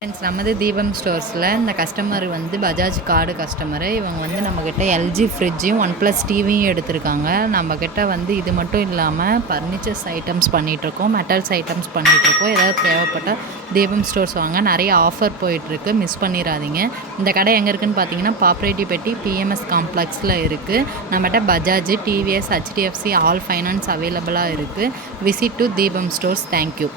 Friends நமது தீபம் ஸ்டோர்ஸில் இந்த கஸ்டமர் வந்து பஜாஜ் கார்டு கஸ்டமரு. இவங்க வந்து நம்மக்கிட்ட எல்ஜி ஃப்ரிட்ஜையும் OnePlus டிவியும் எடுத்திருக்காங்க. நம்மக்கிட்ட வந்து இது மட்டும் இல்லாமல் ஃபர்னிச்சர்ஸ் ஐட்டம்ஸ் பண்ணிகிட்ருக்கோம், மெட்டல்ஸ் ஐட்டம்ஸ் பண்ணிகிட்ருக்கோம். ஏதாவது தேவைப்பட்டால் தீபம் ஸ்டோர்ஸ் வாங்க, நிறைய ஆஃபர் போயிட்டுருக்கு, மிஸ் பண்ணிடாதீங்க. இந்த கடை எங்கே இருக்குதுன்னு பார்த்தீங்கன்னா pappireddipatti PMS காம்ப்ளெக்ஸில் இருக்குது. நம்மகிட்ட Bajaj, TVS, HDFC all finance அவைலபிளாக இருக்குது. விசிட் டு தீபம் ஸ்டோர்ஸ். தேங்க்யூ.